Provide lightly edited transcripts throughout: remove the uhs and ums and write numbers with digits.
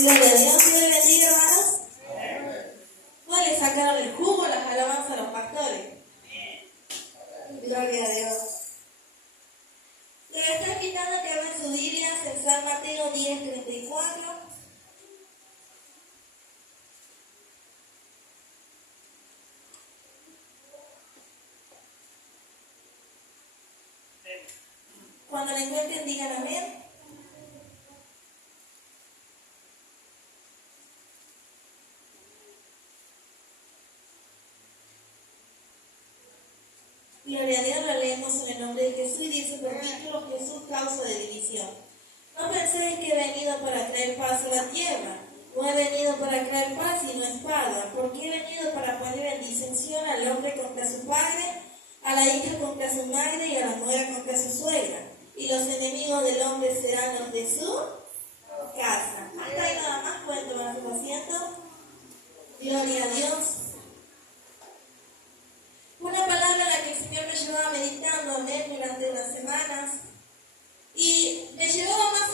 Gloria a Dios, Dios les bendiga, hermanos. ¿Cómo le sacaron el jugo las alabanzas a los pastores? Gloria a Dios. Les estoy invitando a que abran sus Biblias en San Mateo 10:34. Cuando la encuentren, digan amén. Gloria a Dios, lo leemos en el nombre de Jesús y dice por título: Jesús, causa de división. No penséis que he venido para traer paz a la tierra. No he venido para traer paz y no espada, porque he venido para poner en disensión al hombre contra su padre, a la hija contra su madre y a la nuera contra su suegra. Y los enemigos del hombre serán los de su casa. Hasta ahí nada más, pueden tomar su asiento. Gloria a Dios. Una palabra en la que el Señor me llevaba meditando durante unas semanas. Y me llevaba más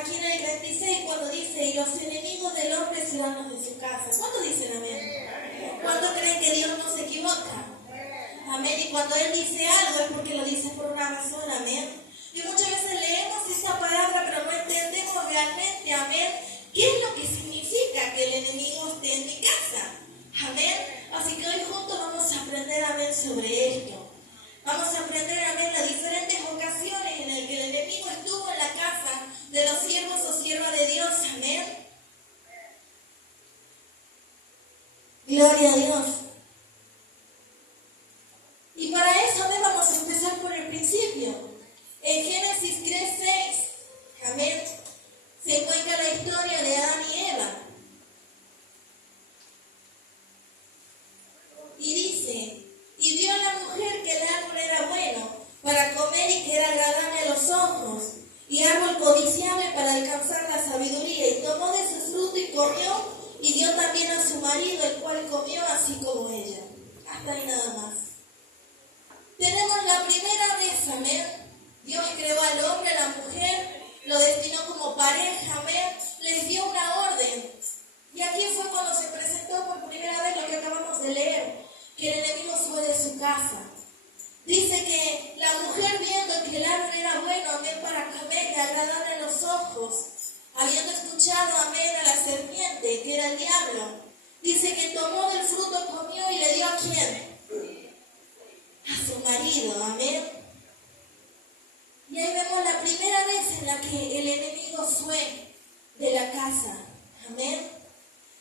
aquí en el 36 cuando dice: y los enemigos del hombre serán los de su casa. ¿Cuánto dicen amén? ¿Cuánto creen que Dios no se equivoca? Amén. Y cuando Él dice algo es porque lo dice por una razón. Amén. Y muchas veces leemos esta palabra pero no entendemos realmente, amén, qué es lo que significa que el enemigo esté en mi casa. Amén. Así que hoy juntos vamos a aprender, amén, sobre esto. Vamos a aprender, amén, las diferentes ocasiones en las que el enemigo estuvo en la casa de los siervos o siervas de Dios. Amén. Gloria a Dios. Y para eso, amén, vamos a empezar por el principio. En Génesis 3:6, amén, se encuentra la historia de Adán y Eva. Y dice: y vio a la mujer que el árbol era bueno para comer y que era agradable a los ojos, y árbol codiciable para alcanzar la sabiduría, y tomó de su fruto y comió, y dio también a su marido, el cual comió así como ella. Hasta ahí nada más. Tenemos la primera vez, amén. Dios creó al hombre, a la mujer, lo destinó como pareja, amén, les dio una orden. Y aquí fue cuando se presentó por primera vez lo que acabamos de leer, que el enemigo fue de su casa. Dice que la mujer, viendo que el árbol era bueno, amén, para comer y agradable a los ojos, habiendo escuchado, amén, a la serpiente, que era el diablo, dice que tomó del fruto, comió y le dio ¿a quién? A su marido, amén. Y ahí vemos la primera vez en la que el enemigo fue de la casa. Amén.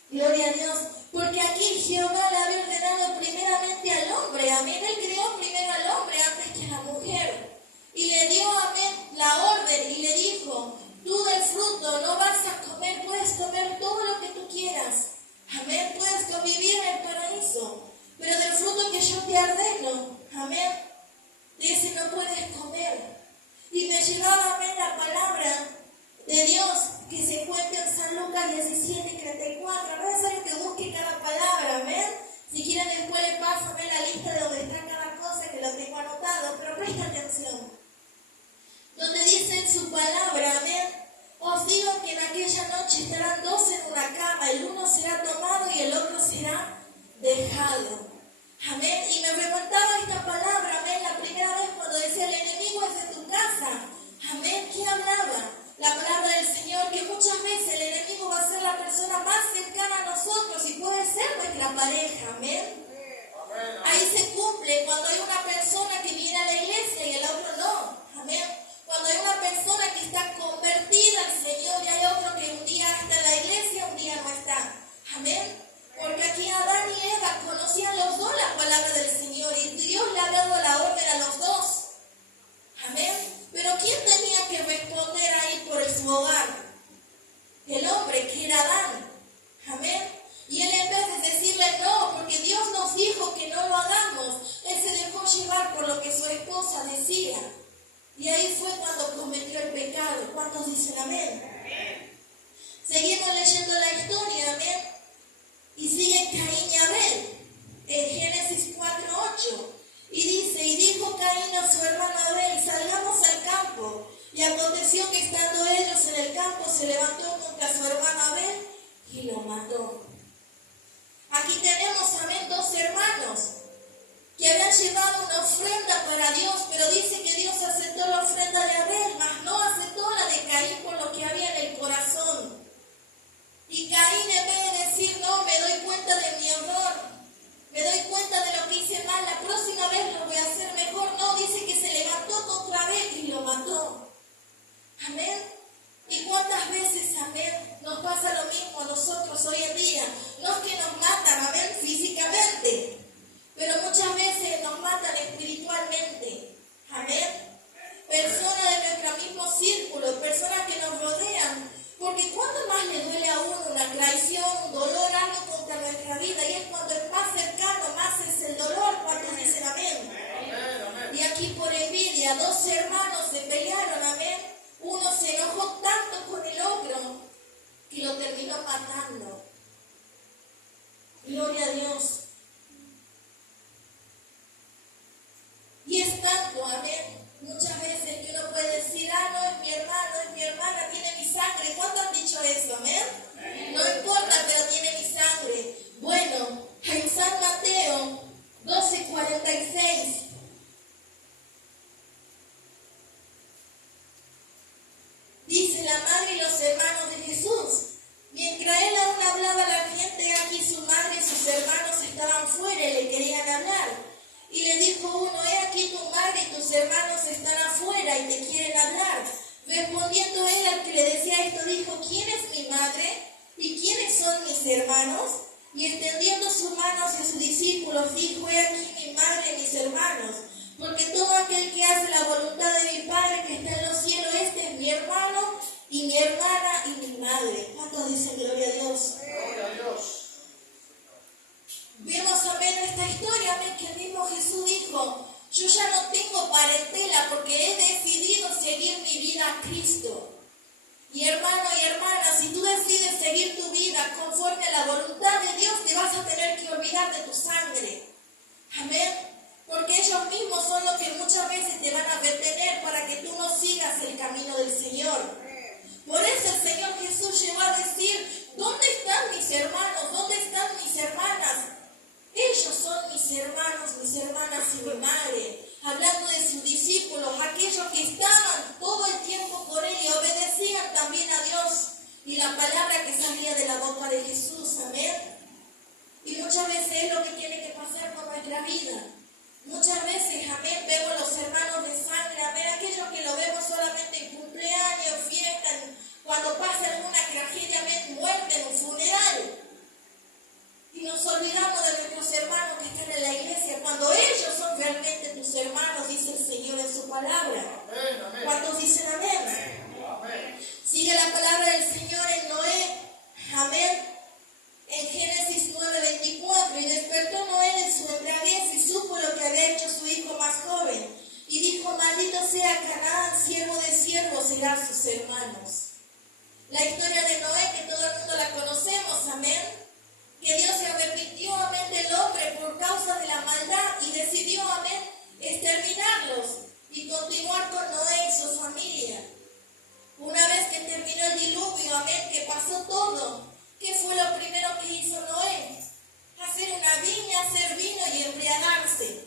Gloria a Dios. Porque aquí Jehová le había ordenado primeramente al hombre. Amén. Él creó primero al hombre antes que a la mujer. Y le dio, amén, la orden y le dijo: tú del fruto no vas a comer, puedes comer todo lo que tú quieras. Amén. Puedes convivir en el paraíso. Pero del fruto que yo te ordeno, amén, dice, no puedes comer. Y me llevaba, amén, la palabra de Dios que se encuentra en San Lucas 17:34. No es necesario que busque cada palabra, amén. Si quieren después le paso, amén, la lista de donde está cada cosa, que lo tengo anotado, pero presta atención. Donde dice en su palabra, amén: os digo que en aquella noche estarán dos en una cama, el uno será tomado y el otro será dejado. Amén. Y me remontaba esta palabra, amén, la primera vez cuando decía: el enemigo es en tu casa. Amén. ¿Qué hablaba? La palabra del Señor, que muchas veces el enemigo va a ser la persona más cercana a nosotros y puede ser nuestra pareja. Amén. Ahí se cumple cuando hay una persona que viene a la iglesia y el otro no. Amén. Cuando hay una persona que está convertida al Señor y hay otro que un día está en la iglesia, un día no está. Amén. Porque aquí Adán y Eva conocían los dos la palabra del Señor y Dios le ha dado la orden a los dos. Amén. Pero ¿quién tenía que responder ahí por su hogar? El hombre, que era Adán. Amén. Y él, en vez de decirle no, porque Dios nos dijo que no lo hagamos, él se dejó llevar por lo que su esposa decía. Y ahí fue cuando cometió el pecado. ¿Cuántos dicen amén? Amén. Seguimos leyendo la historia, amén. Y sigue Caín y Abel, en Génesis 4:8. Y dice: y dijo Caín a su hermano Abel: salgamos al campo. Y aconteció que estando ellos en el campo se levantó contra su hermano Abel y lo mató. Aquí tenemos, amén, dos hermanos que habían llevado una ofrenda para Dios, pero dice que Dios aceptó la ofrenda de Abel, mas no aceptó la de Caín por lo que había en el corazón. Y Caín, en vez de decir, no, me doy cuenta de mi error, me doy cuenta de lo que hice mal, la próxima vez lo voy a hacer mejor, no, dice que se levantó contra Abel y lo mató. Amén. ¿Y cuántas veces, amén, nos pasa lo mismo a nosotros hoy en día? No es que nos matan, amén, físicamente, pero muchas veces nos matan espiritualmente. Amén. Personas de nuestro mismo círculo, personas que nos rodean. Porque cuando más le duele a uno una traición, un dolor, algo contra nuestra vida, y es cuando es más cercano, más es el dolor, cuando dicen amén. Y aquí por envidia, dos hermanos se pelearon, amén. Uno se enojó tanto con el otro que lo terminó matando. Gloria a Dios. Y es tanto, amén, muchas veces que uno puede decir, no, es mi hermano, es mi hermana, tiene mi sangre. ¿Cuántos han dicho eso, amén? No importa, pero tiene mi sangre. Bueno, en San Mateo 12:46, dice la madre y los hermanos de Jesús. Mientras él aún hablaba a la gente, aquí su madre y sus hermanos estaban fuera y le querían hablar. Y le dijo uno, he aquí tu madre y tus hermanos están afuera y te quieren hablar. Respondiendo él al que le decía esto, dijo, ¿quién es mi madre? ¿Y quiénes son mis hermanos? Y extendiendo sus manos a sus discípulos, dijo, he aquí mi madre y mis hermanos. Porque todo aquel que hace la voluntad de mi Padre que está en los cielos, este es mi hermano y mi hermana y mi madre. ¿Cuántos dicen gloria a Dios? Gloria a Dios. Vemos, amén, esta historia, amén, que el mismo Jesús dijo, yo ya no tengo parentela porque he decidido seguir mi vida a Cristo. Y hermano y hermana, si tú decides seguir tu vida conforme a la voluntad de Dios, te vas a tener que olvidar de tu sangre. Amén. Porque ellos mismos son los que muchas veces te van a retener para que tú no sigas el camino del Señor. Por eso el Señor Jesús llegó a decir, ¿dónde están mis hermanos? ¿Dónde están mis hermanas? Ellos son mis hermanos, mis hermanas y mi madre. Hablando de sus discípulos, aquellos que estaban todo el tiempo con él y obedecían también a Dios y la palabra que salía de la boca de Jesús. Amén. Y muchas veces es lo que tiene que pasar con nuestra vida. Muchas veces, amén, vemos los hermanos de sangre, amén, aquellos que lo vemos solamente en cumpleaños, fiestas, cuando pasa alguna tragedia, amén, muerte, en un funeral. Y nos olvidamos de nuestros hermanos que están en la iglesia, cuando ellos son realmente tus hermanos, dice el Señor en su palabra. Amén. ¿Cuántos dicen amén? Amén. Sigue la palabra del Señor en Noé, amén. En Génesis 9:24, y despertó Noé de su embriaguez y supo lo que había hecho su hijo más joven. Y dijo, maldito sea Canaán, siervo de siervos serán sus hermanos. La historia de Noé, que todo el mundo la conocemos, amén. Que Dios se arrepintió, amén, del hombre por causa de la maldad y decidió, amén, exterminarlos y continuar con Noé y su familia. Una vez que terminó el diluvio, amén, que pasó todo, ¿qué fue lo primero que hizo Noé? Hacer una viña, hacer vino y embriagarse.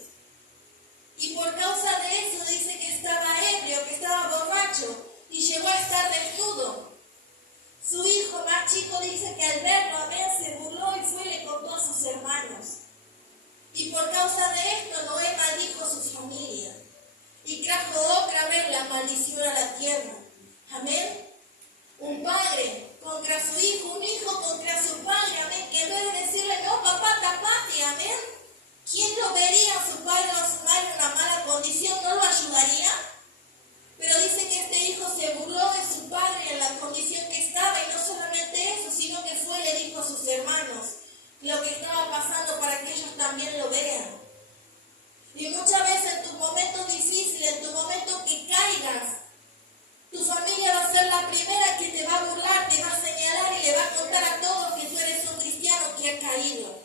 Y por causa de eso dice que estaba ebrio, que estaba borracho y llegó a estar desnudo. Su hijo más chico dice que al verlo, amén, se burló y fue y le contó a sus hermanos. Y por causa de esto Noé maldijo a su familia y trajo otra vez la maldición a la tierra. Amén. Un padre contra su hijo, un hijo contra su padre, amén, que en vez de decirle, no papá, tapate, amén, ¿quién lo vería a su padre o a su madre en una mala condición? ¿No lo ayudaría? Pero dice que este hijo se burló de su padre en la condición que estaba, y no solamente eso, sino que fue y le dijo a sus hermanos lo que estaba pasando para que ellos también lo vean. Y muchas veces en tus momentos difíciles, en tu momento que caigas, tu familia va a ser la primera que te va a burlar, te va a señalar y le va a contar a todos que tú eres un cristiano que ha caído.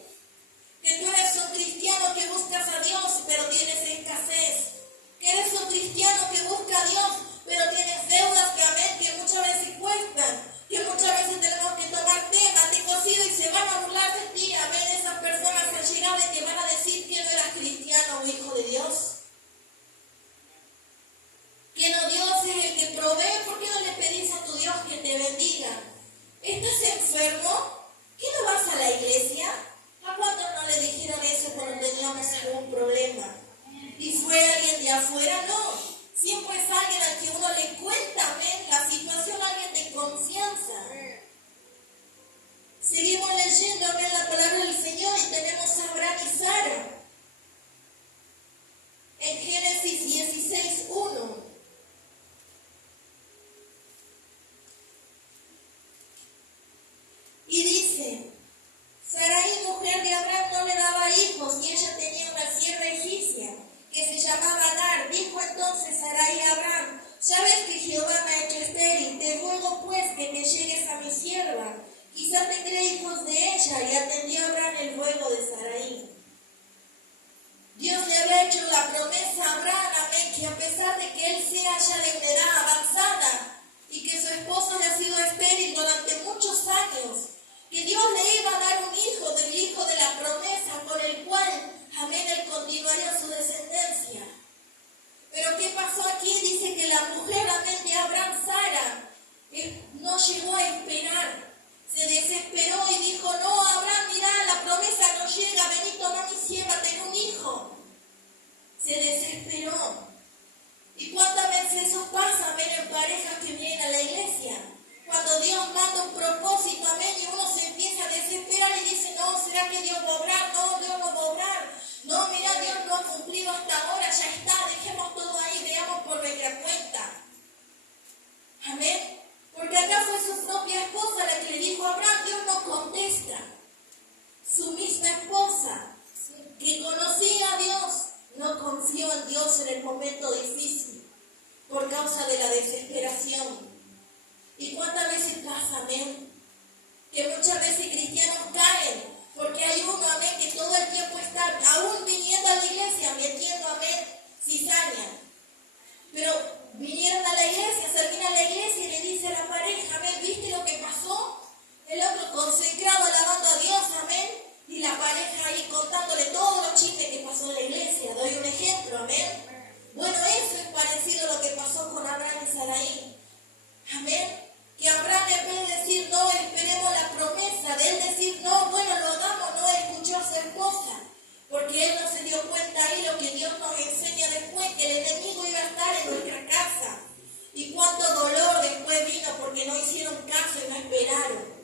fue alguien de afuera, no. Siempre es alguien al que uno le cuenta, amén, la situación, alguien de confianza. Seguimos leyendo, amén, la palabra del Señor y tenemos a Abraham y Sara. En Génesis 16:1. Y dice, Sarai, mujer de Abraham, no le daba hijos y ella tenía una sierva egipcia que se llamaba Agar. Dijo entonces Sarai a Abraham, ya ves que Jehová me ha hecho estéril, te ruego pues que te llegues a mi sierva, quizá tendré hijos de ella. Y atendió Abraham el ruego de Sarai. Dios le había hecho la promesa a Abraham, amén, que a pesar de que él sea ya de una edad avanzada y que su esposo le ha sido estéril durante muchos años, que Dios le iba a dar un hijo, del hijo de la promesa, con el cual, amén, él continuaría su descendencia. Pero ¿qué pasó aquí? Dice que la mujer, amén, de Abraham, Sara, no llegó a esperar. Se desesperó y dijo, no, Abraham, mira, la promesa no llega, vení, toma mi sierva, ten un hijo. Se desesperó. ¿Y cuántas veces eso pasa, amén, en parejas que vienen a la iglesia? Cuando Dios manda un propósito, amén, y uno se empieza a desesperar y dice, no, ¿será que Dios va a obrar? No, Dios no va a obrar. No, mira, Dios no ha cumplido hasta ahora, ya está, dejemos todo ahí, veamos por nuestra cuenta. Amén. Porque acá fue su propia esposa la que le dijo a Abraham, Dios no contesta. Su misma esposa, que conocía a Dios, no confió en Dios en el momento difícil, por causa de la desesperación. ¿Y cuántas veces pasa, amén? Que muchas veces cristianos caen, porque hay uno, amén, que todo el tiempo está, aún viniendo a la iglesia, metiendo, amén, cizaña. Pero vinieron a la iglesia, termina la iglesia y le dice a la pareja, amén, ¿viste lo que pasó? El otro concentrado alabando a Dios, amén, y la pareja ahí contándole todos los chistes que pasó en la iglesia. Doy un ejemplo, amén. Bueno, eso es parecido a lo que pasó con Abraham y Sarai. Amén. Que Abraham, en vez de decir, no, esperemos la promesa, de él decir, no, bueno, lo hagamos, no escuchó a su esposa. Porque él no se dio cuenta ahí lo que Dios nos enseña después, que el enemigo iba a estar en nuestra casa. Y cuánto dolor después vino porque no hicieron caso y no esperaron.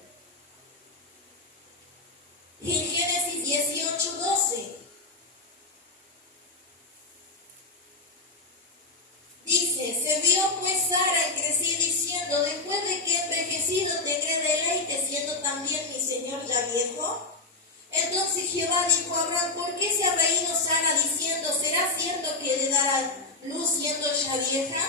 Y en Génesis 18:12 dice, se vio pues Sara entre sí diciendo, después de que envejecido tendré deleite, siendo también mi señor ya viejo. Entonces Jehová dijo a Abraham, ¿por qué se ha reído Sara diciendo, será cierto que le dará luz siendo ya vieja?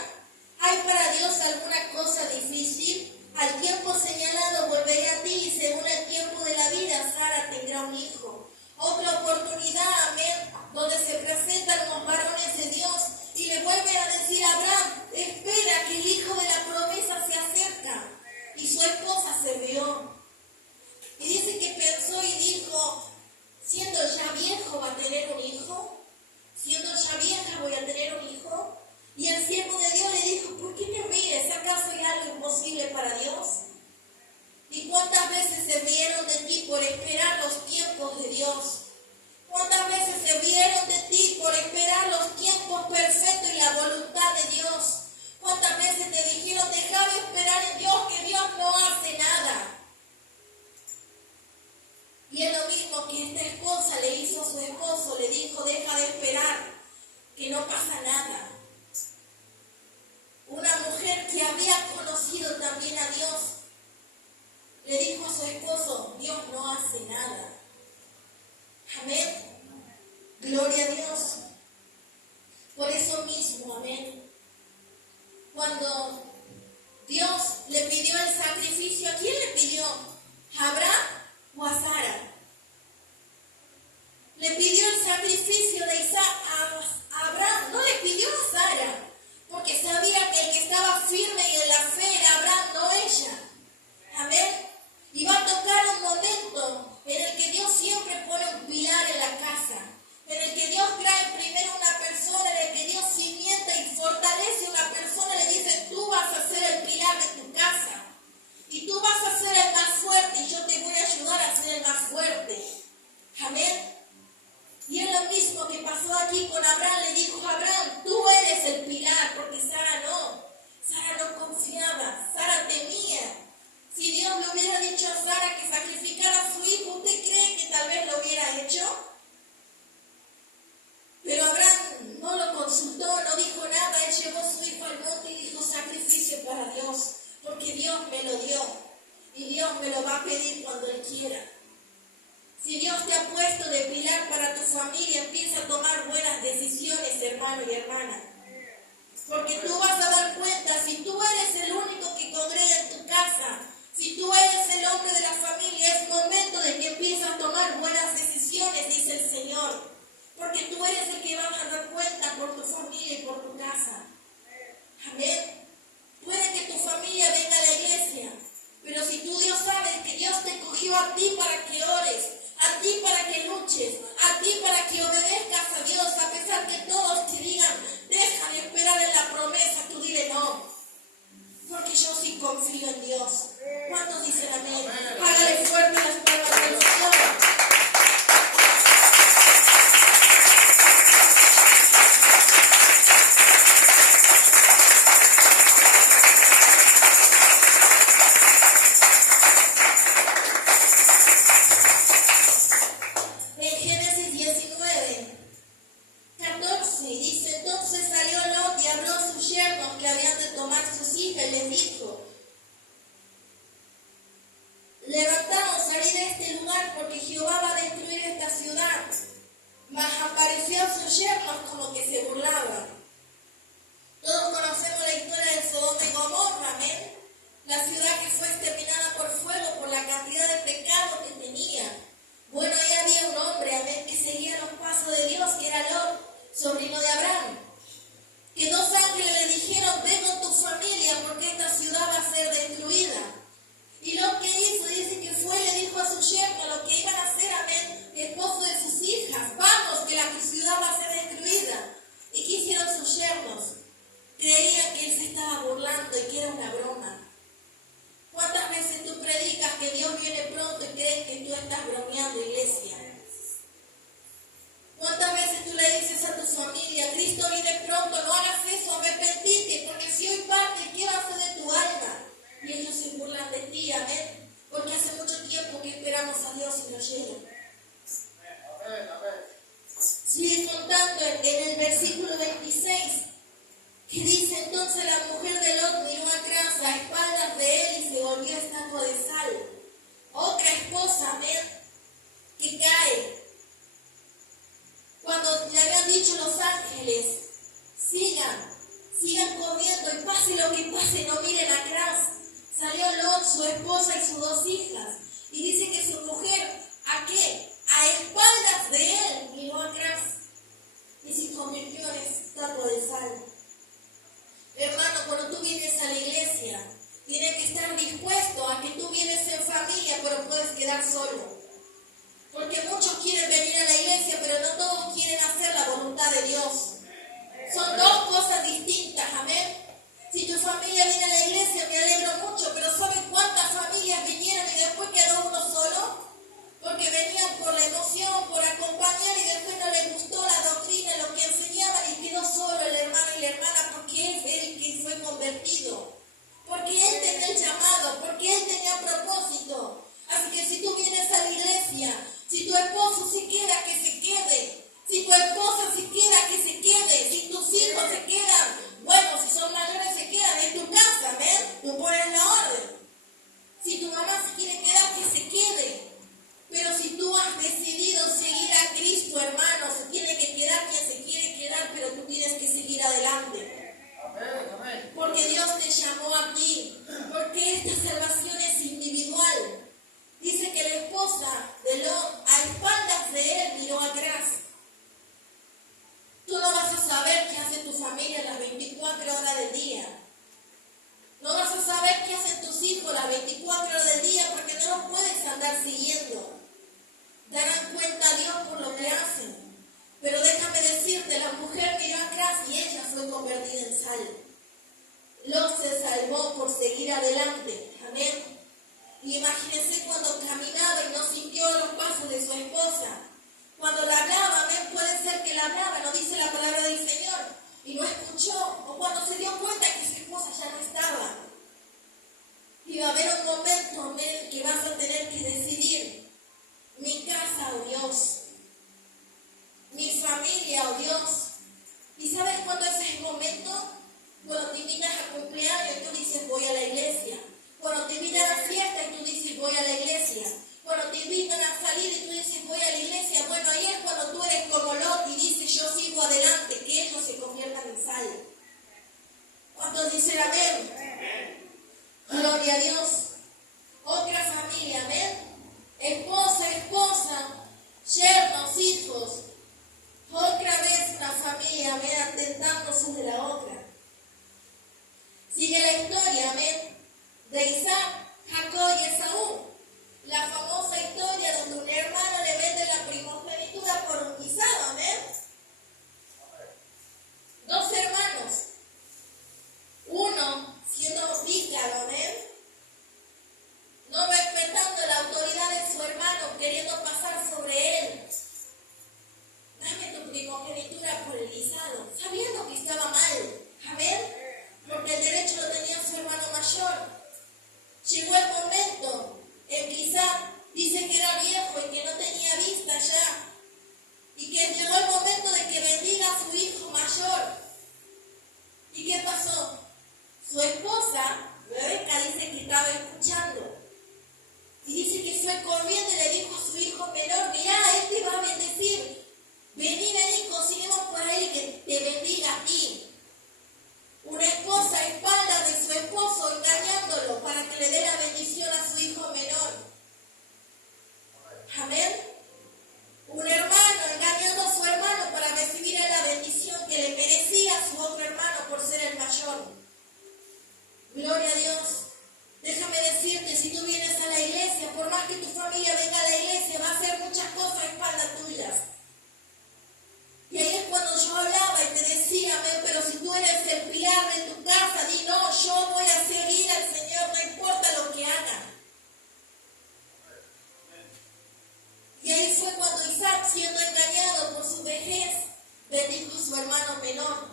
¿Hay para Dios alguna cosa difícil? Al tiempo señalado volveré a ti y según el tiempo de la vida Sara tendrá un hijo. Otra oportunidad, amén, donde se presentan los varones de Dios y le vuelve a decir a Abraham, espera que el hijo de la promesa se acerca. Y su esposa se rió. Y dice que pensó y dijo, siendo ya viejo va a tener un hijo, siendo ya vieja voy a tener un hijo. Y el siervo de Dios le dijo, ¿por qué te ríes? ¿Acaso hay algo imposible para Dios? ¿Y cuántas veces se rieron de ti por esperar los tiempos de Dios? ¿Cuántas veces se rieron de ti por esperar los tiempos perfectos y la voluntad de Dios? ¿Cuántas veces te dijeron, deja de esperar en Dios, que Dios no hace nada? Y es lo mismo que esta esposa le hizo a su esposo, le dijo, deja de esperar, que no pasa nada. Una mujer que había conocido también a Dios, le dijo a su esposo, Dios no hace nada. Amén. Gloria a Dios. Por eso mismo, amén. Cuando Dios le pidió el sacrificio, ¿a quién le pidió? ¿A Abraham o a Sara? Le pidió el sacrificio de Isaac a Abraham, no le pidió a Sara, porque sabía que el que estaba firme y en la fe era Abraham, no ella. Amén. Y va a tocar un momento en el que Dios siempre pone un pilar en la casa, en el que Dios trae primero una persona, en el que Dios cimienta y fortalece a una persona y le dice, tú vas a ser el pilar de tu casa. Y tú vas a ser el más fuerte y yo te voy a ayudar a ser el más fuerte. Amén. Y es lo mismo que pasó aquí con Abraham. Le dijo a Abraham, tú eres el pilar, porque Sara no. Sara no confiaba, Sara temía. Si Dios le hubiera dicho a Sara que sacrificara a su hijo, ¿usted cree que tal vez lo hubiera hecho? Pero Abraham no lo consultó, no dijo nada. Él llevó a su hijo al monte y dijo, sacrificio para Dios, porque Dios me lo dio y Dios me lo va a pedir cuando Él quiera. Si Dios te ha puesto de pilar para tu familia, empieza a tomar buenas decisiones, hermano y hermana. Porque tú vas a dar cuenta, si tú eres el único que congrega en tu casa, si tú eres el hombre de la familia, es momento de que empieces a tomar buenas decisiones, dice el Señor. Porque tú eres el que vas a dar cuenta por tu familia y por tu casa. Amén. Puede que tu familia venga a la iglesia, pero si tú, Dios, sabes que Dios te cogió a ti para que ores, a ti para que luches, a ti para que obedezcas a Dios, a pesar que todos te digan, deja de esperar en la promesa, tú dile no. Porque yo sí confío en Dios. ¿Cuántos dicen amén? Hágale fuerte las palabras del Señor. Levantaos, salid de este lugar, porque Jehová va a destruir esta ciudad. Mas apareció a sus yernos como que se burlaban. Todos conocemos la historia de Sodoma y Gomorra, amén. La ciudad que fue exterminada por fuego por la cantidad de pecado que tenía. Bueno, ahí había un hombre, amén, que seguía los pasos de Dios, que era Lot, sobrino de Abraham. Que dos ángeles le dijeron, ven con tu familia, porque esta ciudad va a ser destruida. Y lo que hizo, dice que fue y le dijo a su yerno lo que iban a hacer, amén, esposo de sus hijas, vamos, que la ciudad va a ser destruida. ¿Y qué hicieron sus yernos? Creían que él se estaba burlando y que era una broma. ¿Cuántas veces tú predicas que Dios viene pronto y crees que tú estás bromeando, iglesia? ¿Cuántas veces tú le dices a tu familia, Cristo viene pronto, no hagas eso, arrepentite, porque si hoy parte, ¿qué va a hacer de tu alma? Y ellos se burlan de ti, amén, porque hace mucho tiempo que esperamos a Dios y nos llega. Sigue contando en el versículo 26, que dice, entonces la mujer de Lot miró atrás a espaldas de él y se volvió estatua de sal. Otra esposa, amén, que cae. Cuando le habían dicho los ángeles, sigan corriendo y pase lo que pase, no miren atrás. Salió Lot, su esposa y sus dos hijas. Y dice que su mujer, ¿a qué? A espaldas de él miró atrás y se convirtió en estatua de sal. Hermano, cuando tú vienes a la iglesia, tienes que estar dispuesto a que tú vienes en familia, pero puedes quedar solo. Porque muchos quieren venir a la iglesia, pero no todos quieren hacer la voluntad de Dios. Son dos cosas distintas, amén. Si tu familia viene a la iglesia, me alegro mucho, pero ¿saben cuántas familias vinieron y después quedó uno solo? Porque venían por la emoción, por acompañar y después no les gustó la doctrina, lo que enseñaban y quedó solo el hermano y la hermana porque él es el que fue convertido. Porque él tenía el llamado, porque él tenía propósito. Así que si tú vienes a la iglesia, si tu esposo se queda, que se quede. Si tu esposa se queda, que se quede. Si tus hijos se quedan, bueno, si son mayores se quedan en tu casa, amén. Tú pones la orden. Si tu mamá se quiere quedar, que se quede. Pero si tú has decidido seguir invitan a salir y tú dices, voy a la iglesia. Bueno, ahí es cuando tú eres como Lot y dices, yo sigo adelante, que ellos se conviertan en sal. ¿Cuántos dicen amén? Gloria a Dios. Otra familia, amén. Esposa, yernos, hijos. Otra vez una familia, amén, atentándose de la otra. Sigue la historia, amén, de Isaac, Jacob y Esaú. La famosa historia donde un hermano le vende la primogenitura por un guisado, amén. Dos hermanos. Uno siendo pícaro, amén, no respetando la autoridad de su hermano, queriendo pasar sobre él. Dame tu primogenitura por el guisado, sabiendo que estaba mal, amén, porque el derecho lo tenía su hermano mayor. Llegó el momento en que Isaac dice que era viejo y que no tenía vista ya, y que llegó el momento de que bendiga a su hijo mayor. ¿Y qué pasó? Su esposa, Rebeca, dice que estaba escuchando. Y dice que fue corriendo y le dijo a su hijo menor, mirá, él te va a bendecir. Vení, cocinemos por ahí que te bendiga a ti. Una esposa a espaldas de su esposo engañándolo para que le dé la bendición a su hijo menor. Amén. Un hermano engañando a su hermano para recibir la bendición que le merecía a su otro hermano por ser el mayor. Gloria a Dios. Déjame decirte, si tú vienes a la iglesia, por más que tu familia venga a la iglesia, va a hacer muchas cosas a espaldas tuyas. Y ahí es cuando yo hablaba y te decía, amén, pero si tú eres el pilar de tu casa, di no, yo voy a seguir al Señor, no importa lo que haga. Y ahí fue cuando Isaac, siendo engañado por su vejez, bendijo a su hermano menor,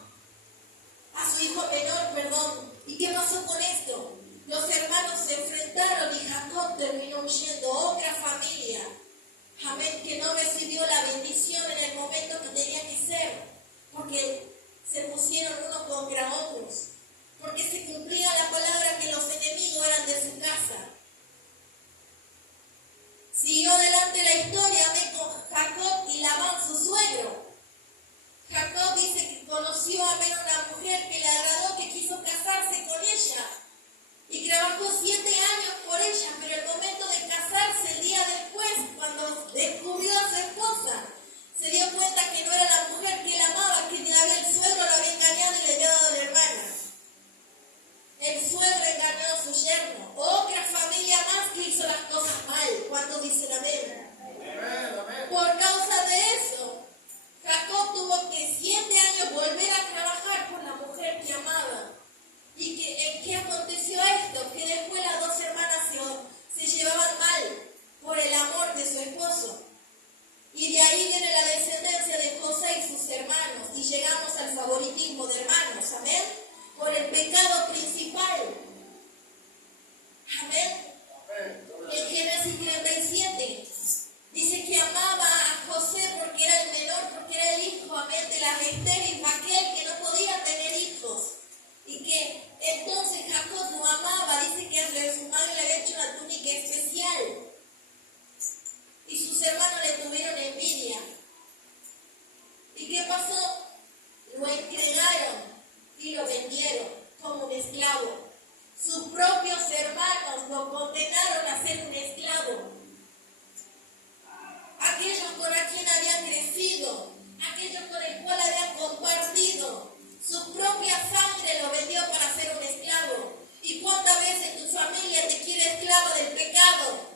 a su hijo menor, perdón. ¿Y qué pasó con esto? Los hermanos se enfrentaron y Jacob terminó huyendo. Otra familia, amén, que no recibió la bendición en el momento que tenía que ser, porque se pusieron unos contra otros, porque se cumplía la palabra que los enemigos eran de su casa. Siguió adelante la historia, amén, con Jacob y Labán, su suegro. Jacob dice que conoció a una mujer que le agradó, que quiso casarse con ella y trabajó 7 años por ella, pero el momento de casarse, el día después, cuando descubrió a su esposa, se dio cuenta que no era la mujer que él amaba, que el suegro lo había engañado y le había dado a la hermana. El suegro engañó a su yerno. Otra familia más que hizo las cosas mal. ¿Cuántos dicen amén? Amén. Por causa de eso, Jacob tuvo que 7 años volver a trabajar por la mujer que amaba. ¿Y qué aconteció esto? Que después las dos hermanas se llevaban mal por el amor de su esposo. Y de ahí viene la descendencia de José y sus hermanos. Y llegamos al favoritismo de hermanos. Amén. Por el pecado principal. Amén. En Génesis 37 dice que amaba a José porque era el menor, porque era el hijo, amén, de la estéril Raquel, que no podía tener hijos. Y que entonces Jacob lo amaba, dice que su madre le había hecho una túnica especial. Y sus hermanos le tuvieron envidia. ¿Y qué pasó? Lo entregaron y lo vendieron como un esclavo. Sus propios hermanos lo condenaron a ser un esclavo. Aquellos con quien habían crecido, aquellos con el cual habían compartido, su propia sangre lo vendió para ser un esclavo. ¿Y cuántas veces tu familia te quiere esclavo del pecado?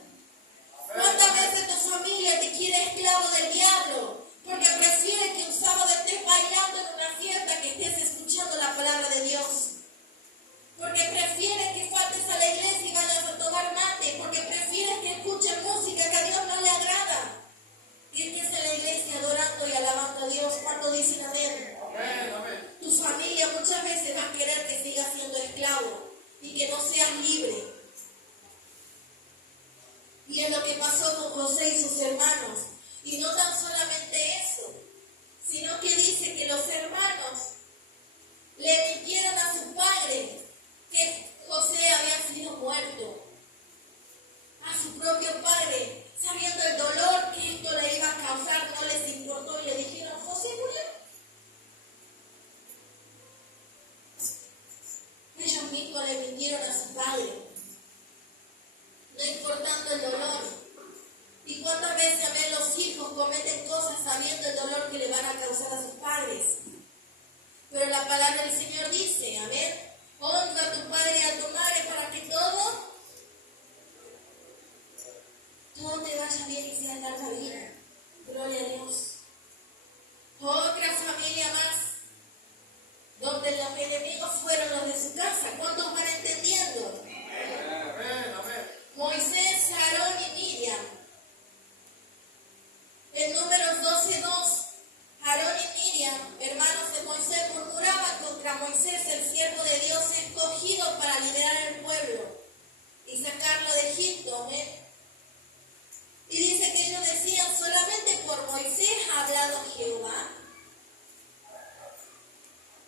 ¿Cuántas veces tu familia te quiere esclavo del diablo? Porque prefiere que un sábado estés bailando en una fiesta que estés escuchando la palabra de Dios. Porque prefieres que faltes a la iglesia y vayas a tomar mate. Porque prefieres que escuches música que a Dios no le agrada. Que estés en la iglesia adorando y alabando a Dios. ¿Cuánto dicen amén? Amén, amén. Tu familia muchas veces va a querer que sigas siendo esclavo y que no seas libre. Y es lo que pasó con José y sus hermanos. Y no tan solamente eso, sino que dice que los hermanos le mintieron a su padre que José había sido muerto. A su propio padre, sabiendo padres. Pero la palabra del Señor dice, amén, honra a tu padre y a tu madre para que todo te vaya bien y sea larga vida. Gloria a Dios. Otra familia más, donde los enemigos fueron los de su casa. ¿Cuántos van entendiendo? Moisés, Aarón y Miriam. En Números 12:2, Aarón y Miriam, hermanos de Moisés, murmuraban contra Moisés, el siervo de Dios escogido para liderar el pueblo y sacarlo de Egipto. ¿Amén? Y dice que ellos decían, solamente por Moisés ha hablado Jehová.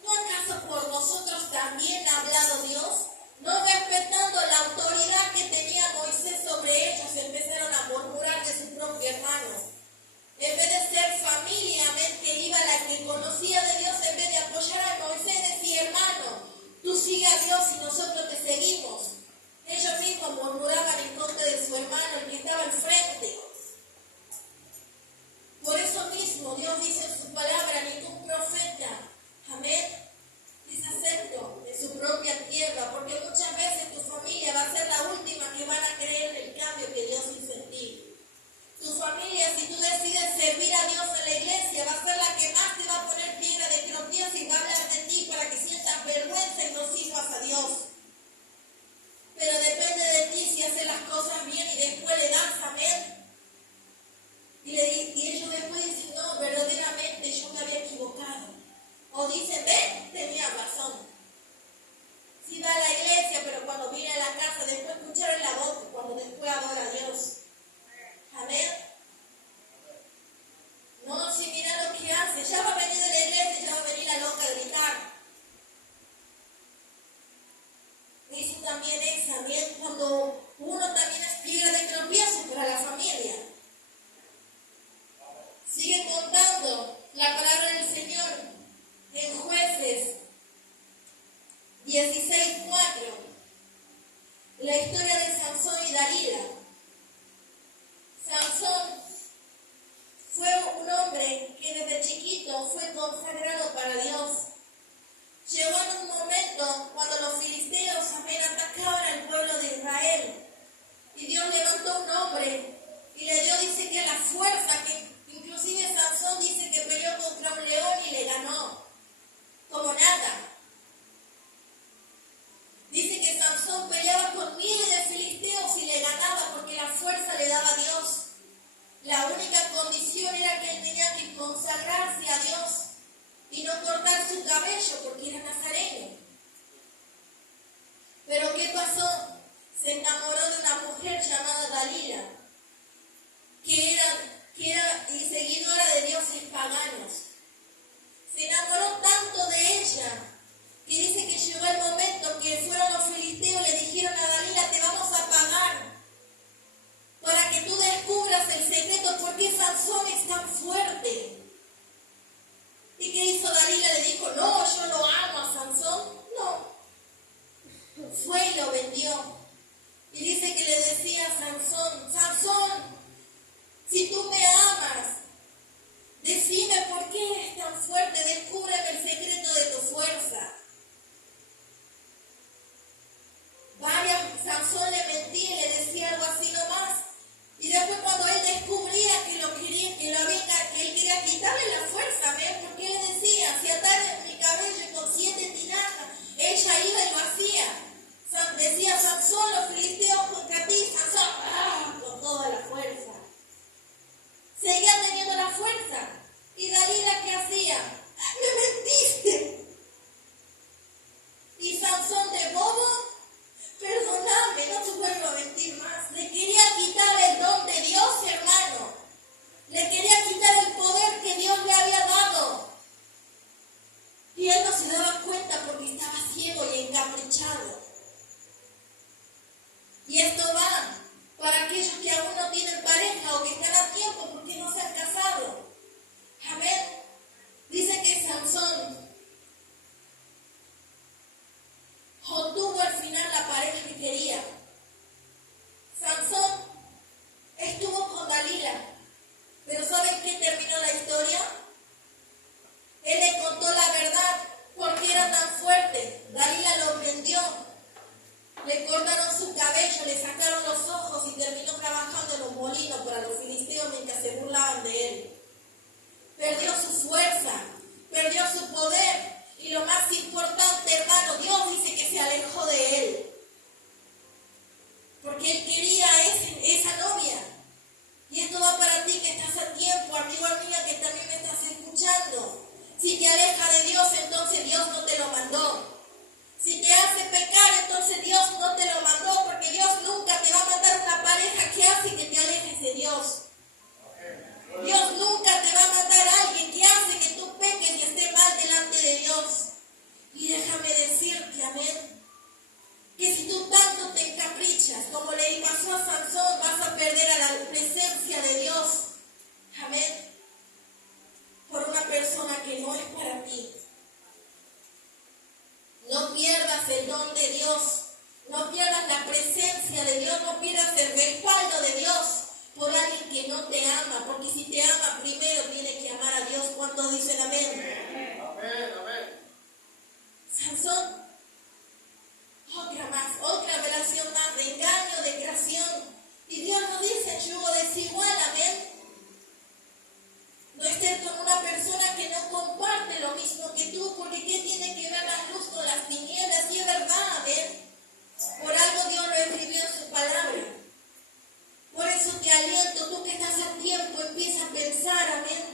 ¿No acaso por nosotros también ha hablado Dios? No respetando la autoridad que tenía Moisés sobre ellos, empezaron a murmurar de su propio hermano. En vez de ser familia, amén, que iba la que conocía de Dios, en vez de apoyar a Moisés, decía, hermano, tú sigue a Dios y nosotros te seguimos. Ellos mismos murmuraban en contra de su hermano, el que estaba enfrente. Por eso mismo Dios dice en su palabra, ningún profeta, amén, es acepto de su propia tierra, porque muchas veces tu familia va a ser la última que van a creer en el cambio que Dios hizo en ti. Tu familia, si tú decides servir a Dios en la iglesia, va a ser la que más te va a poner piedra de tropiezo y va a hablar de ti para que sientas vergüenza y no sirvas a Dios. Pero depende de ti si haces las cosas bien y después le das, amén. Y ellos después dicen, no, verdaderamente yo me había equivocado. O dicen, ven, tenía razón. Sí va a la iglesia, pero cuando viene a la casa, después escucharon la voz, cuando después adora a Dios. Amén. No, si mira lo que hace, ya va a venir de la iglesia, ya va a venir la loca a gritar. Eso también es, también cuando uno también es piedra de tropiezo para la familia. Sigue contando la palabra del Señor en Jueces 16:4. La historia de Sansón y Dalila. Sansón fue un hombre que desde chiquito fue consagrado para Dios. Llegó en un momento cuando los filisteos apenas atacaban al pueblo de Israel. Y Dios levantó un hombre y le dio, dice que la fuerza, que inclusive Sansón dice que peleó contra un león y le ganó. Como nada. Dice que Sansón peleaba con miles de filisteos y le ganaba porque la fuerza le daba a Dios. La única condición era que él tenía que consagrarse a Dios y no cortar su cabello porque era nazareno. Pero ¿qué pasó? Se enamoró de una mujer llamada Dalila, que era seguidora de dioses paganos. Se enamoró tanto de ella que dice que llegó el momento que fueron los filisteos y le dijeron a Dalila, te vamos a pagar para que tú descubras el secreto por qué Sansón es tan fuerte. ¿Y qué hizo Dalila? Le dijo, no, yo lo amo a Sansón. No. Fue y lo vendió. Y dice que le decía a Sansón, Sansón, si tú me amas, decime por qué eres tan fuerte, descúbreme el secreto de tu fuerza. Sansón le mentía y le decía algo así nomás. Y después cuando él descubría que él quería quitarle la fuerza, ¿ves? Porque él decía, si atar mi cabello con 7 tinajas, ella iba y lo hacía. Decía Sansón, los filisteos contra ti, Sansón, con toda la fuerza. Seguía teniendo la fuerza. ¿Y Dalila qué hacía? ¡Me mentiste! perdió su poder. Y lo más importante, hermano, Dios dice que se alejó de él. Porque él quería esa novia. Y esto va para ti que estás a tiempo, amigo, amiga, que también me estás escuchando. Si te aleja de Dios, entonces Dios no te lo mandó. Si te hace pecar, entonces Dios no te lo mandó, porque Dios nunca te va a mandar una pareja que hace que te alejes de Dios. Dios nunca te va a mandar a alguien que hace que tú peques y estés mal delante de Dios. Y déjame decirte, amén, que si tú tanto te encaprichas, como le pasó a Sansón, vas a perder a la presencia de Dios. Amén. Por una persona que no es para ti. No pierdas el don de Dios. No pierdas la presencia de Dios. No pierdas el respaldo de Dios por alguien que no te ama. Porque si te ama, primero tiene que amar a Dios. ¿Cuántos dicen amén? Amén, amén. Sansón, otra relación más de engaño, de creación. Y Dios nos dice yugo desigual, amén. No estés con una persona que no comparte lo mismo que tú, porque ¿qué tiene que ver la luz con las tinieblas? Y es verdad, amén. Por algo Dios lo escribió en su palabra. Por eso te aliento, tú que estás a tiempo, empieza a pensar, amén.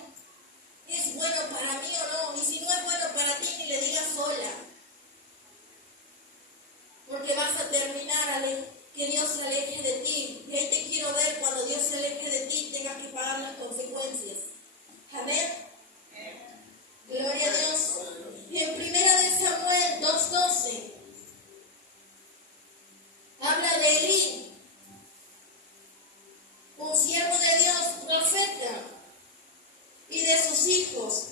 ¿Es bueno para mí o no? Y si no es bueno para ti, ni le digas sola. Porque vas a terminar que Dios se aleje de ti. Y ahí te quiero ver cuando Dios se aleje de ti y tengas que pagar las consecuencias. Amén. Gloria a Dios. Y en 1 Samuel 2:12 habla de Elí, un siervo de Dios, profeta, y de sus hijos.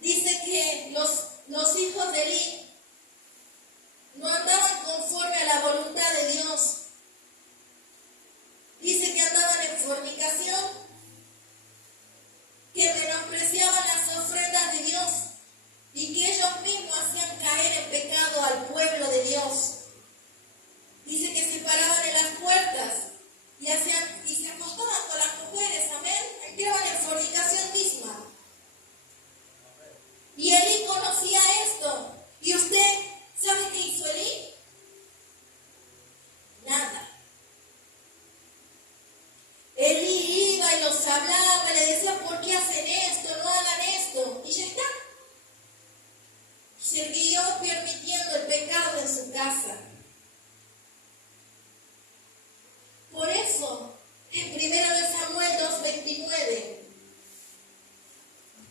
Dice que los hijos de Elí no andaban conforme a la voluntad de Dios. Dice que andaban en fornicación, que menospreciaban las ofrendas de Dios y que ellos mismos hacían caer en pecado al pueblo de Dios. Dice que se paraban en las puertas y se acostaban con las mujeres, amén, entraban en fornicación misma. Y Elí conocía esto. ¿Y usted sabe qué hizo Elí? Nada. Elí iba y los hablaba, le decía, ¿por qué hacen esto? No hagan esto. Y ya está. Siguió permitiendo el pecado en su casa. Por eso, en 1 Samuel 2:29,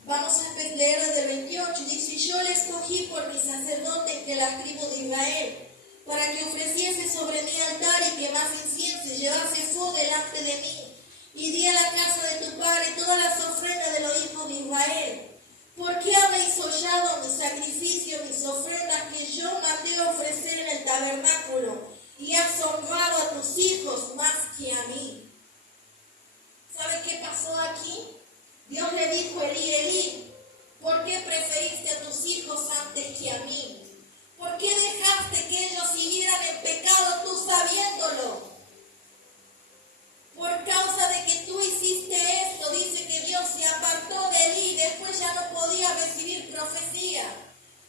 vamos a leer desde el 28, dice, yo le escogí por mi sacerdote entre la tribu de Israel, para que ofreciese sobre mi altar y quemase incienso y llevase fuego delante de mí. Y di a la casa de tu padre todas las ofrendas de los hijos de Israel. ¿Por qué habéis hollado mi sacrificio, mis ofrendas que yo mandé ofrecer en el tabernáculo? Y has honrado a tus hijos más que a mí. ¿Sabe qué pasó aquí? Dios le dijo a Elí, Elí, ¿por qué preferiste a tus hijos antes que a mí? ¿Por qué dejaste que ellos siguieran en pecado tú sabiéndolo? Por causa de que tú hiciste esto, dice que Dios se apartó de Elí, después ya no podía recibir profecía.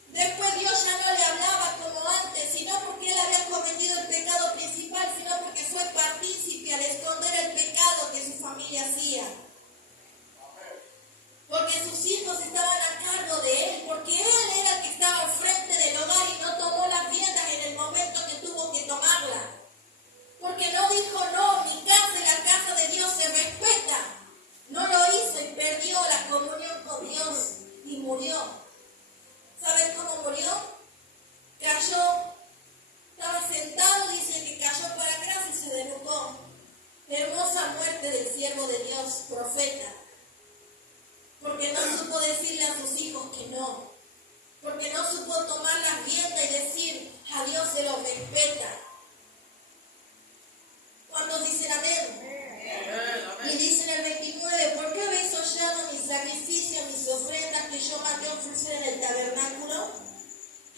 Después Dios ya no le hablaba como antes, sino porque él había cometido el pecado principal, sino porque fue partícipe al esconder el pecado que su familia hacía. Porque sus hijos estaban a cargo de él, porque él era el que estaba al frente del hogar y no tomó las riendas en el momento que tuvo que tomarla. Porque no dijo, no, mi casa y la casa de Dios se respeta. No lo hizo y perdió la comunión con Dios y murió. ¿Saben cómo murió? Cayó, estaba sentado, dice que cayó para atrás y se derrumbó. Hermosa muerte del siervo de Dios, profeta. Porque no supo decirle a sus hijos que no. Porque no supo tomar las riendas y decir, a Dios se lo respeta. ¿Cuántos dicen amén? Y dicen el 29, ¿por qué habéis hollado mi sacrificio, mis ofrendas que yo mandé ofrecer en el tabernáculo?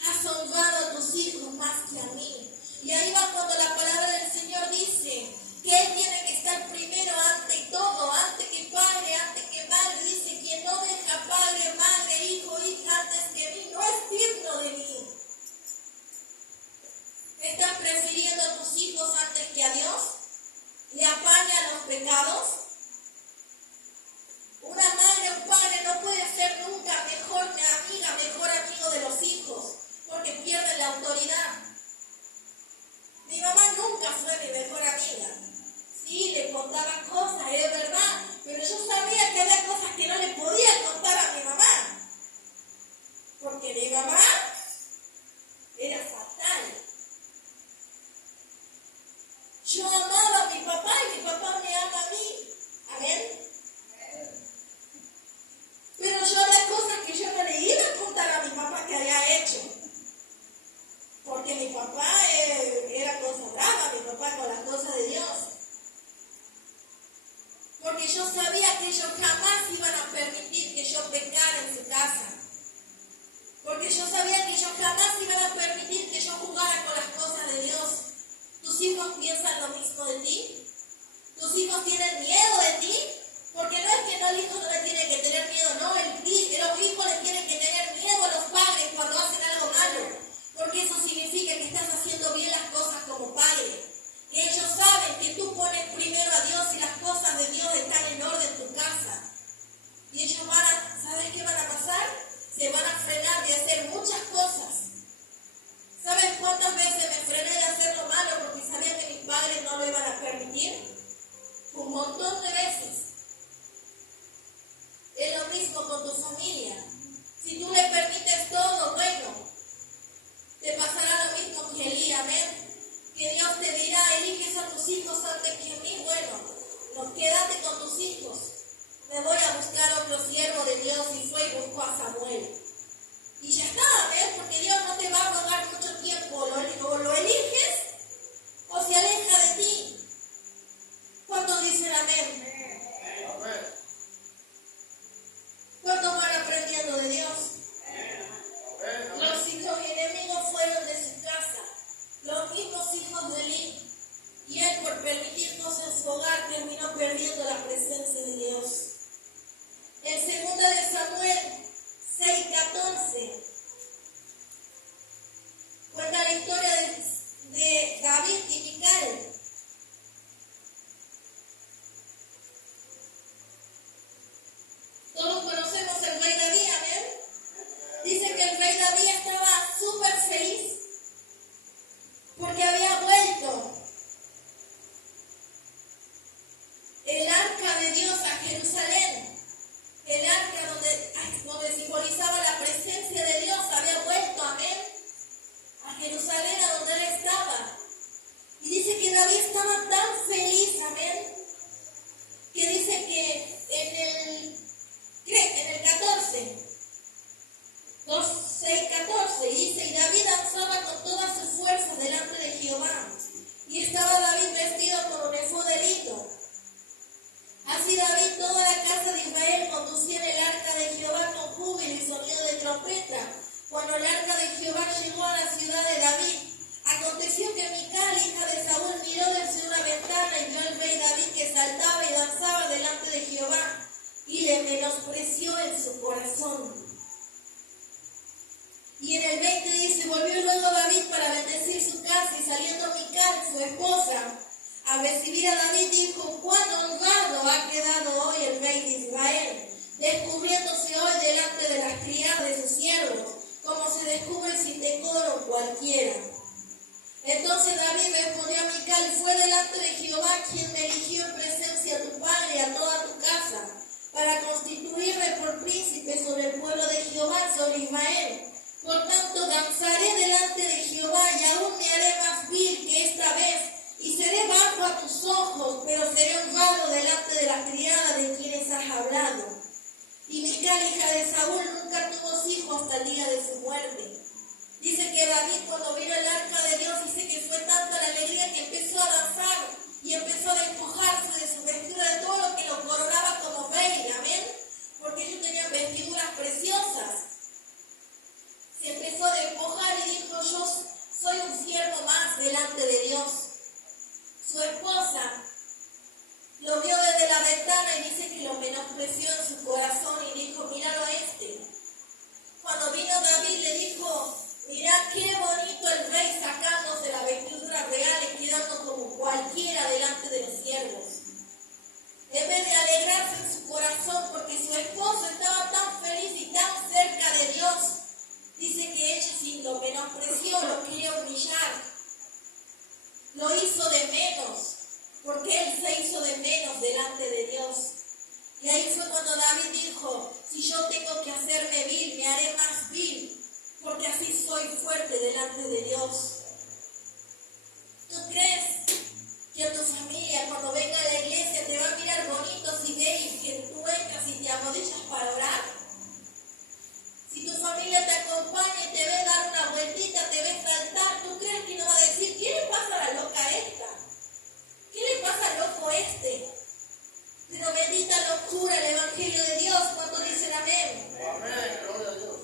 Has honrado a tus hijos más que a mí. Y ahí va cuando la palabra del Señor dice que Él tiene que estar primero ante todo, antes que padre, antes que madre. Dice, quien no deja Dios y fue y buscó a Samuel. Y ya está, ¿ves? Porque Dios no te va a rogar mucho tiempo. O lo eliges o se aleja de ti. ¿Cuántos dicen amén? ¿Cuántos van aprendiendo de Dios? Los hijos enemigos fueron de su casa, los mismos hijos de Elí. Y él, por permitir cosas en su hogar, terminó perdiendo la presencia de Dios. En 2 de Samuel 6:14 cuenta la historia de David y Mical. Todos conocemos al rey David, amén. Dice que el rey David estaba súper feliz porque había vuelto el arca de Dios a Jerusalén. El arca donde simbolizaba la presencia de Dios había vuelto, amén, a Jerusalén, a donde él estaba. Y dice que David estaba tan feliz, amén, que dice que en el 14, 6:14, dice, y David danzaba con todas sus fuerzas delante de Jehová, y estaba David vestido con un efod de lino. Así David, toda la casa de Israel, conducían el arca de Jehová con júbilo y sonido de trompeta. Cuando el arca de Jehová llegó a la ciudad de David, aconteció que Mical, hija de Saúl, miró desde una ventana y vio al rey David que saltaba y danzaba delante de Jehová, y le menospreció en su corazón. Y en el 20 dice, volvió luego David para bendecir su casa, y saliendo Mical, su esposa, a recibir a David, dijo, cuán honrado ha quedado hoy el rey de Israel, descubriéndose hoy delante de las criadas de sus siervos, como se descubre sin decoro cualquiera. Entonces David respondió a Mical, fue delante de Jehová quien me eligió en presencia a tu padre y a toda tu casa, para constituirme por príncipe sobre el pueblo de Jehová, sobre Israel. Por tanto, danzaré delante de Jehová y aún me haré más vil que esta vez, y seré bajo a tus ojos, pero seré honrado delante de las criadas de quienes has hablado. Y Mical, hija de Saúl, nunca tuvo hijos hasta el día de su muerte. Dice que David, cuando vino el arca de Dios, dice que fue tanta la alegría que empezó a danzar y empezó a despojarse de su vestidura, de todo lo que lo coronaba como rey, amén, porque ellos tenían vestiduras preciosas. Se empezó a despojar y dijo, yo soy un siervo más delante de Dios. Su esposa lo vio desde la ventana y dice que lo menospreció en su corazón y dijo, míralo a este. Cuando vino David le dijo, mirá qué bonito el rey sacándose la vestidura real y quedando como cualquiera delante de los siervos. En vez de alegrarse en su corazón porque su esposo estaba tan feliz y tan cerca de Dios, dice que ella sí lo menospreció, lo quería humillar. Lo hizo de menos, porque él se hizo de menos delante de Dios. Y ahí fue cuando David dijo, si yo tengo que hacerme vil, me haré más vil, porque así soy fuerte delante de Dios. ¿Tú crees que tu familia cuando venga a la iglesia te va a mirar bonito si ve que tú entras y te arrodillas para orar? Si tu familia te acompaña y te ve dar una vueltita, te ve saltar, ¿tú crees que no va a decir, ¿qué le pasa a la loca esta? ¿Qué le pasa al loco este? Pero bendita locura el Evangelio de Dios cuando dicen amén. Amén, gloria a Dios.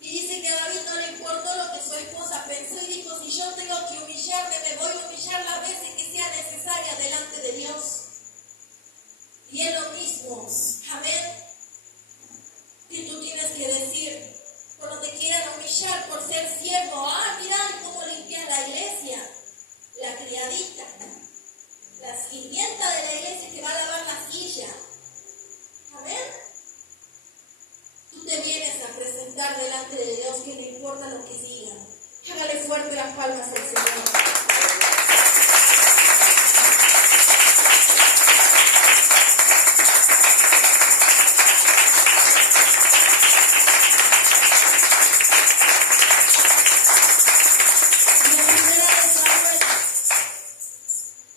Y dice que a David no le importó lo que su esposa pensó y dijo, si yo tengo que humillarme, me voy a humillar las veces que sea necesaria delante de Dios. Y es lo mismo, amén, que tú tienes que decir, cuando te quieran humillar por ser siervo, mirad cómo limpian la iglesia, la criadita, la sirvienta de la iglesia que va a lavar la silla, amén. Tú te vienes a presentar delante de Dios, que no importa lo que digan. Hágale fuerte las palmas al Señor.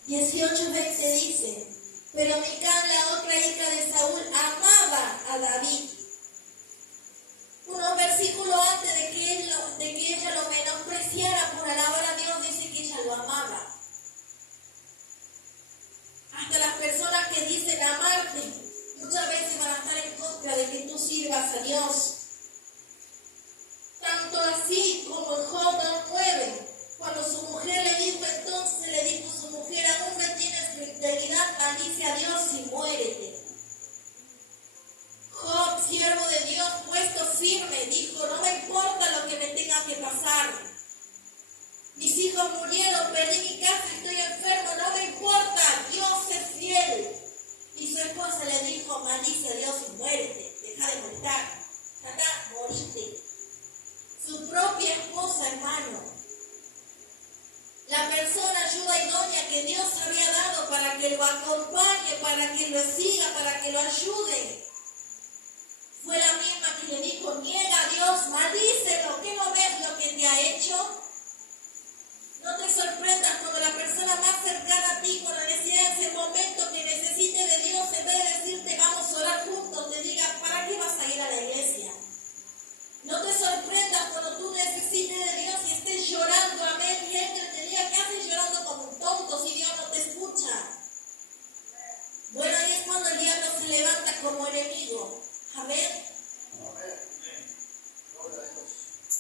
Y en 1 Samuel 18:20 dice, pero Mical, la otra hija de Saúl, amaba a David. Unos versículos antes de que ella lo menospreciara por alabar a Dios, dice que ella lo amaba. Hasta las personas que dicen amarte, muchas veces van a estar en contra de que tú sirvas a Dios. Tanto así como en Job 9, cuando su mujer le dijo, entonces le dijo su mujer, aún retienes tu integridad, maldice a Dios y muérete. Job, siervo de Dios, puesto firme, dijo, no me importa lo que me tenga que pasar. Mis hijos murieron, perdí mi casa, estoy enfermo, no me importa, Dios es fiel. Y su esposa le dijo, maldice a Dios y muérete, deja de molestar, anda, morite. Su propia esposa, hermano. La persona ayuda idónea que Dios había dado para que lo acompañe, para que lo siga, para que lo ayude. Fue la misma que le dijo, niega a Dios, maldícelo, ¿qué no ves lo que te ha hecho? No te sorprendas cuando la persona más cercana a ti, cuando decía en ese momento que necesite de Dios, en vez de decirte vamos a orar juntos, te diga, ¿para qué vas a ir a la iglesia? No te sorprendas cuando tú necesites de Dios y estés llorando, amén, y gente te diga, ¿qué haces llorando como un tonto si Dios no te escucha? Bueno, ahí es cuando el diablo se levanta como enemigo. Amén.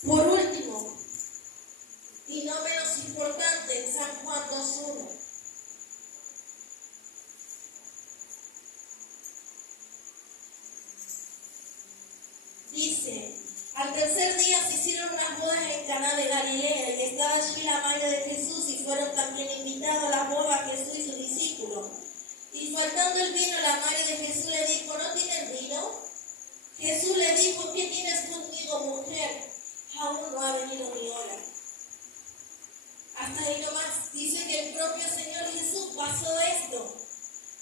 Por último, y no menos importante, en San Juan 2:1. Dice, al tercer día se hicieron unas bodas en Caná de Galilea y estaba allí la madre de Jesús y fueron también invitados a las bodas Jesús y sus discípulos. Y faltando el vino, la madre de Jesús le dijo, ¿no tienen vino? Jesús le dijo, ¿qué tienes conmigo, mujer? Aún no ha venido mi hora. Hasta ahí nomás. Dice que el propio Señor Jesús pasó esto.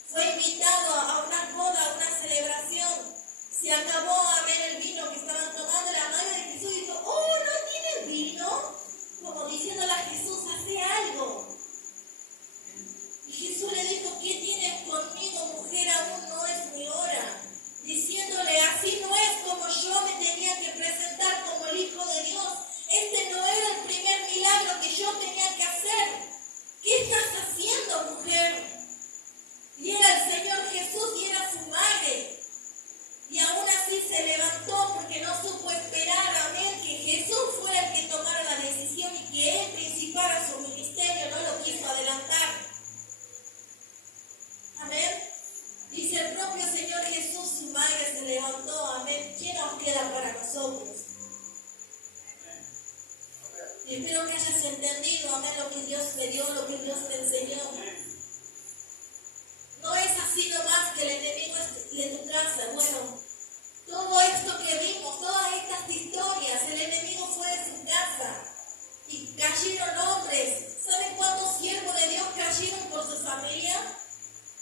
Fue invitado a una boda, a una celebración. Se acabó a ver el vino que estaban tomando. La madre de Jesús dijo, oh, ¿no tienen vino? Como diciéndole a Jesús, hace algo. Y Jesús le dijo, ¿qué tienes conmigo, mujer? Aún no es mi hora. Diciéndole, así no es como yo me tenía que presentar como el Hijo de Dios. Este no era el primer milagro que yo tenía que hacer. ¿Qué estás haciendo, mujer? Y era el Señor Jesús y era su madre. Y aún así se levantó porque no supo esperar, amén, que Jesús fuera el que tomara la decisión y que Él principara su ministerio, no lo quiso adelantar. Amén. Dice el propio Señor Jesús, su madre se levantó, amén. ¿Qué nos queda para nosotros? Y espero que hayas entendido, amén, lo que Dios te dio, lo que Dios te enseñó. No es así nomás que el enemigo es de tu casa. Bueno, todo esto que vimos, todas estas historias, el enemigo fue de su casa. Y cayeron hombres. ¿Saben cuántos siervos de Dios cayeron por su familia?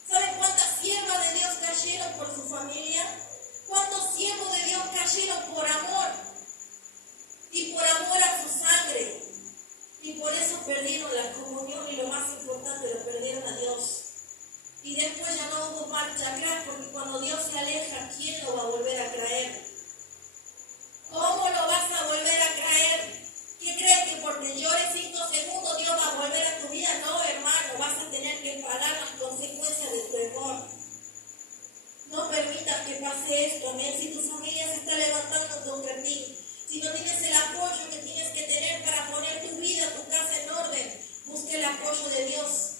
¿Saben cuántas siervas de Dios cayeron por su familia? ¿Cuántos siervos de Dios cayeron por amor? Y por amor a su sangre. Y por eso perdieron la comunión y lo más importante, lo perdieron a Dios. Y después ya no hubo marcha atrás, porque cuando Dios se aleja, ¿quién lo va a volver a traer? ¿Cómo lo vas a volver a traer? ¿Qué crees que porque llores 5 segundos Dios va a volver a tu vida? No, hermano, vas a tener que pagar las consecuencias de tu error. No permitas que pase esto, amén. Si tu familia se está levantando contra ti, si no tienes el apoyo que tienes que tener para poner tu vida, tu casa en orden, busca el apoyo de Dios.